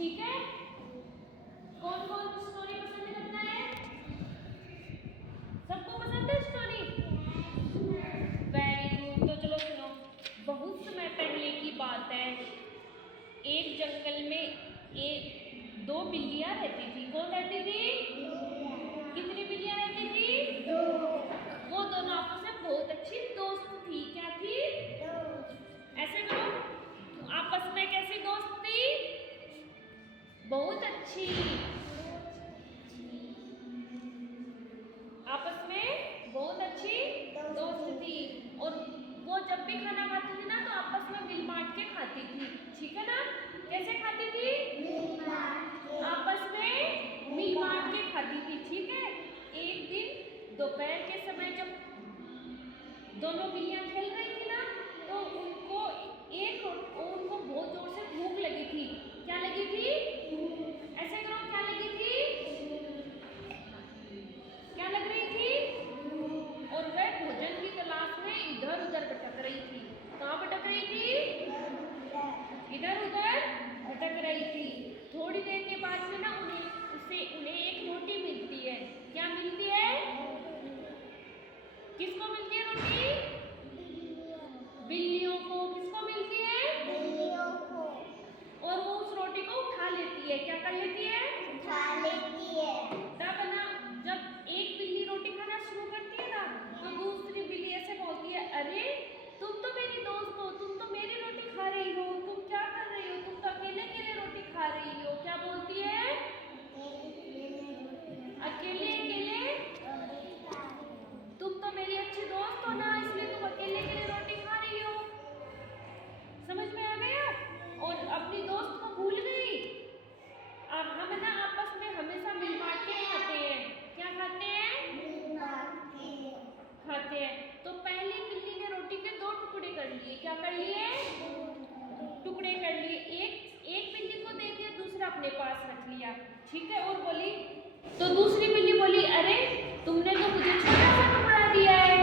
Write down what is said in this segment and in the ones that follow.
ठीक है, कौन कौन स्टोरी पसंद करता है? सबको पसंद है स्टोरी? Very good. तो चलो सुनो। बहुत समय पहले की बात है, एक जंगल में एक दो बिल्लियां रहती थी। कौन रहती थी? कितनी बिल्लियां रहती थी? वो दोनों आपस में बहुत अच्छी दोस्त थी। क्या थी? ऐसे करो, आपस में कैसी दोस्त थी? बहुत अच्छी। आपस में बहुत अच्छी दोस्त थी। और वो जब भी खाना खाती थी ना तो आपस में मिल बांट के खाती थी। ठीक है ना? कैसे खाती थी? आपस में मिल बांट के खाती थी। ठीक है। एक दिन दोपहर के समय जब दोनों बिल्लियां खेल रही थी ना, तो उनको बहुत जोर से भूख लगी थी। क्या लगी थी? ऐसे करो, क्या लगी थी? क्या लग रही थी? और वह भोजन की तलाश में इधर उधर भटक रही थी। कहाँ भटक रही थी? इधर उधर भटक रही थी। थोड़ी देर के बाद में ना उन्हें एक रोटी मिलती है। क्या मिलती है? किसको मिलती है रोटी? बिल्लियों को। किसको मिलती है? बिल्लियों को। और वो उस रोटी को उठा लेती है। क्या कर लेती है? उठा लेती है। तब ना जब एक बिल्ली रोटी खाना शुरू करती है ना, तो दूसरी बिल्ली ऐसे बोलती है, अरे तुम तो मेरी दोस्त हो, तुम तो मेरी रोटी खा रही हो, तुम क्या कर रही हो? तुम तो अकेले अकेले रोटी खा रही हो। क्या बोलती है? अकेले अकेले तुम तो मेरी अच्छी दोस्त हो ना, इसलिए तुम अकेले अकेले रोटी खा रही हो। समझ में आ गया? और अपनी दोस्त को भूल गई। अब हम ना आपस में हमेशा मिल बांट के खाते हैं। क्या खाते हैं? खाते हैं। तो पहली बिल्ली ने रोटी के दो टुकड़े कर लिए। क्या कर लिए? टुकड़े कर लिए। एक बिल्ली को दे दिया, दूसरा अपने पास रख लिया। ठीक है। और बोली, तो दूसरी बिल्ली बोली, अरे तुमने तो मुझे छोटा सा टुकड़ा दिया है।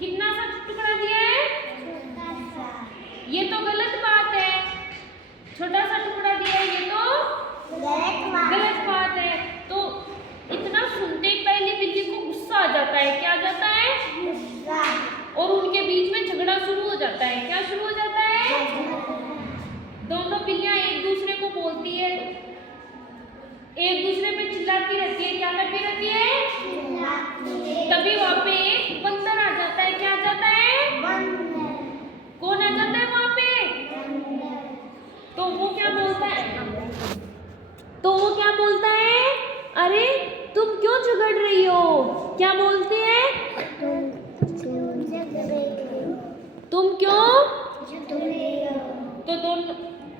कितना सा टुकड़ा दिया है? छोटा सा। ये तो गलत बात है। छोटा सा टुकड़ा दिया है, ये तो गलत बात है। तो इतना सुनते ही पहली बिल्ली को गुस्सा आ जाता है। क्या आ जाता है? गुस्सा। और उनके बीच में झगड़ा शुरू हो जाता है। क्या शुरू हो जाता है? दोनों बिल्लियां एक दूसरे को बोलती है, एक दूसरे पे चिल्लाती रहती है। क्या करती रहती है? तभी वहां पे एक बंदर आ जाता है। क्या आ जाता है? कौन आ जाता है वहां पे? तो वो क्या बोलता है? अरे तुम क्यों झगड़ रही हो? क्या बोलते हैं? तुम क्यों?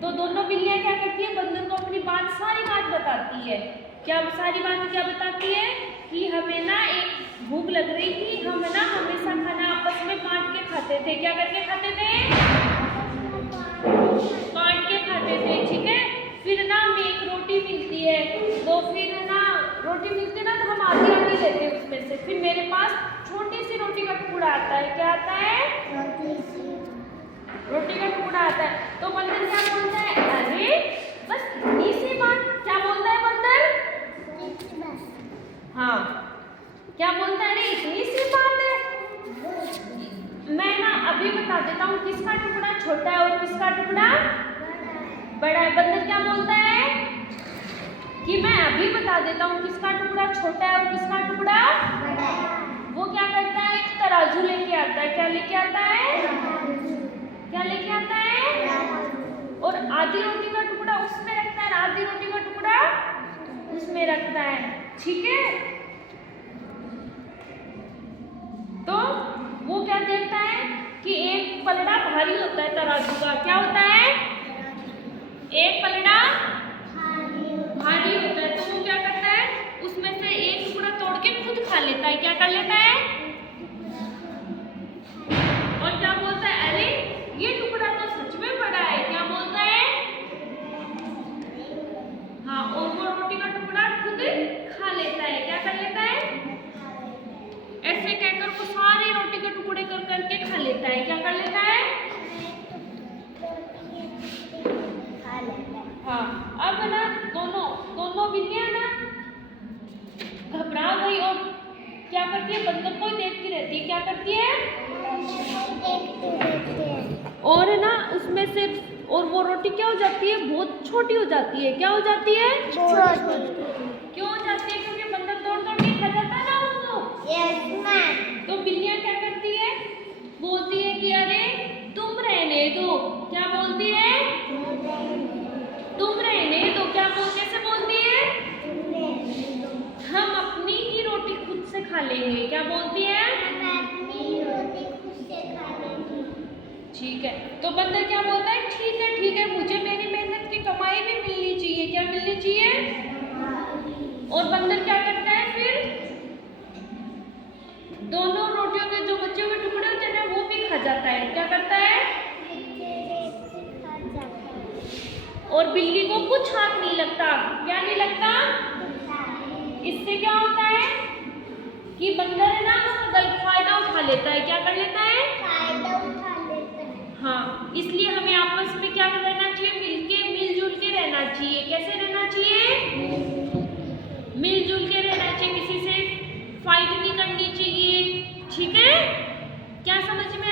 तो दोनों बिल्लियां क्या करती है? बंदर को अपनी सारी बात बताती है। क्या सारी बात क्या बताती है? कि हमें ना एक भूख लग रही थी, हम ना हमेशा खाना आपस में बांट के खाते थे। क्या करके खाते थे? बांट के खाते थे। ठीक है। फिर ना हमें एक रोटी मिलती है, तो फिर ना रोटी मिलती है ना, तो हम आधी आधी लेते हैं उसमें से। फिर मेरे पास छोटी सी रोटी का टुकड़ा आता है। क्या आता है? रोटी का टुकड़ा आता है। तो बंदर क्या बोलता है? अरे बस इतनी सी बात। क्या बोलता है बंदर? हाँ, क्या बोलता है? अरे इतनी सी बात है। मैं ना अभी बता देता हूँ किसका टुकड़ा छोटा है और किसका टुकड़ा बड़ा है। बंदर क्या बोलता है? कि मैं अभी बता देता हूँ किसका टुकड़ा छोटा है और किसका टुकड़ा बड़ा है। वो क्या करता है? एक तराजू लेके आता है। क्या लेके आता है? क्या लेके आता है? और आधी रोटी का टुकड़ा उसमें रखता है, आधी रोटी का टुकड़ा उसमें रखता है। ठीक है। तो वो क्या देखता है कि एक पलड़ा भारी होता है तराजू का। क्या होता है? एक पलड़ा भारी होता है। तो वो क्या करता है? उसमें से एक टुकड़ा तोड़ के खुद खा लेता है। क्या कर लेता है? और क्या बोलता है? अरे ये टुकड़ा तो सच में बड़ा है। क्या बोलता है? हाँ, और वो रोटी का टुकड़ा खुद खा लेता है। क्या कर लेता है? ऐसे कहकर वो सारी रोटी के टुकड़े कर करके खा लेता है। क्या कर लेता है? हाँ। अब ना दोनों दोनों बिल्लियां ना घबरा गई और क्या करती है, बंदर को ही देखती रहती है। क्या करती है? देखते रहते हैं। और ना उसमें से और वो रोटी क्या हो जाती है, बहुत छोटी हो जाती है। क्या हो जाती है? छोटी। क्यों हो जाती है? क्योंकि बंदर तोड़ तोड़ के खा जाता है ना उनको। Yes ma'am. तो बिल्लियां क्या करती है, बोलती है कि अरे तुम रहने दो। क्या बोलती है? तुम रहने दो। क्या कैसे बोलती है? हम अपनी ही रोटी खुद से खा लेंगे। क्या बोलती है? ठीक है। तो बंदर क्या बोलता है, ठीक है, मुझे मेरी मेहनत की कमाई भी मिलनी चाहिए। क्या मिलनी चाहिए? और बंदर क्या करता है फिर, दोनों रोटियों के जो बचे हुए टुकड़े होते हैं ना वो भी खा जाता है। क्या करता है? और बिल्ली को कुछ हाथ नहीं लगता। क्या नहीं लगता? इससे क्या होता है कि बंदर है ना उसका गलत फायदा उठा लेता है। क्या कर लेता है? फायदा उठा लेता है। हाँ, इसलिए हमें आपस में क्या रहना चाहिए, मिलजुल के रहना चाहिए। कैसे रहना चाहिए? मिलजुल के रहना चाहिए, किसी से फाइट नहीं करनी चाहिए। ठीक है? क्या समझ में